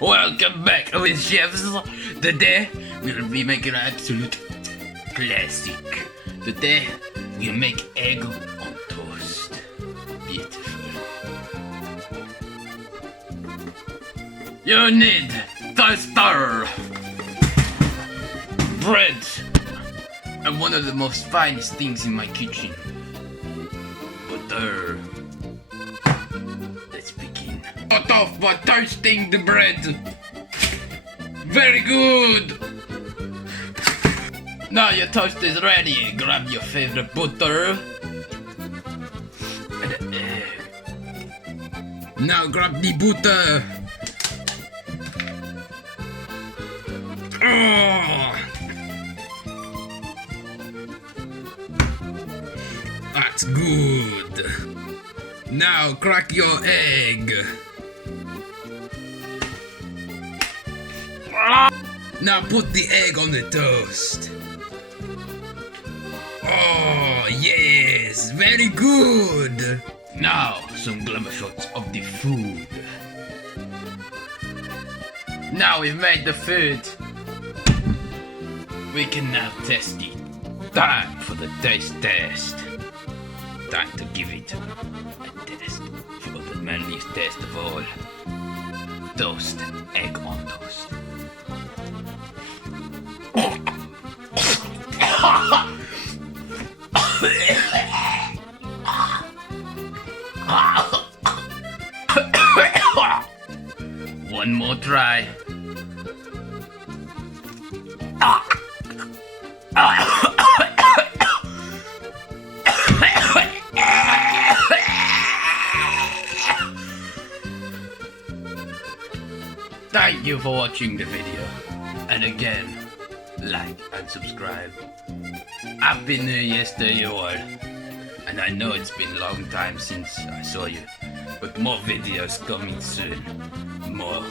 Welcome back with chefs. Today we'll be making an absolute classic. Today we'll make egg on toast. Beautiful. You need toaster, bread, and one of the most finest things in my kitchen, butter. Let's begin. Start off by toasting the bread. Very good. Now your toast is ready. Grab your favorite butter and an egg. Now grab the butter. Oh, that's good. Now crack your egg. Now put the egg on the toast. Oh, yes, very good. Now some glamour shots of the food. Now we've made the food. We can now test it. Time for the taste test. Time to give it a test for the manliest test of all. Toast, egg on toast. One more try. Thank you for watching the video, and again, like and subscribe. Happy New Year to you all, and I know it's been a long time since I saw you, but more videos coming soon, more